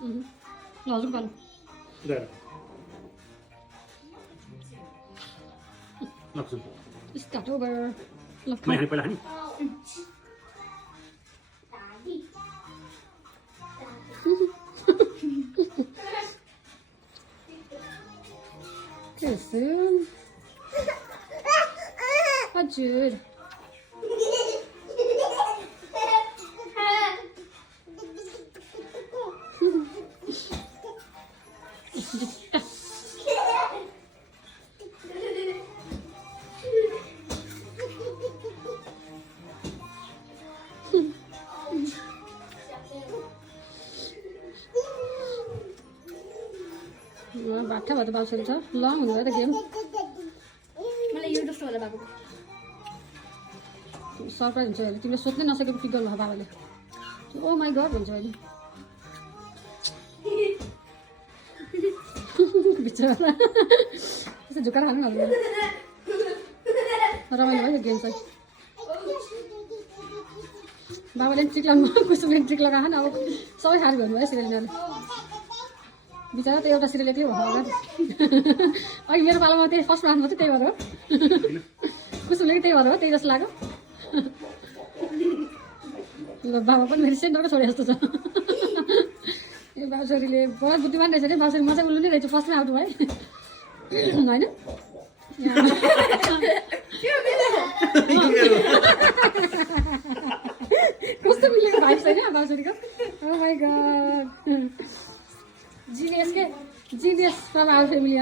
हजुर पालो start over मैं पहिला खाने Kızım. Hacır. बाठा भएर बाउसरी छ लङ हुनुभयो त गेम मलाई यो जस्तो होला बाबु सरप्राइज हुन्छ अहिले तिमीले सोध्नै नसकेको पिक गर्नु बाबाले ओ माई गड भन्छ अहिले बिचरा त्यस्तो झुक्का खानु न रमाइलो भयो गेम चाहिँ बाबाले पनि ट्रिक लगाउनु कुसुमले ट्रिक लगाएन अब सबै खाएर भन्नुभयो सिरियलले बिचरा त एउटा सिरियल एक्लै भयो होला अहिले मेरो पालामा त्यही फर्स्ट राउन्डमा चाहिँ त्यही भएर हो कुसुमले त्यही भएर हो त्यही जस्तो लाग्यो बाबा पनि फेरि सेन्टरको छोडे जस्तो छ यो बाबुछोरीले बडा बुद्धिमान रहेछ अरे बाबुछोरी मजा उल्लु नै रहेछ फर्स्टमै आउट भयो होइन कस्तो मिलेको भाइ छैन बाबुछोरीको ओ माई गड जीनियस के जीनियस फ्रम आवर फ्यामिली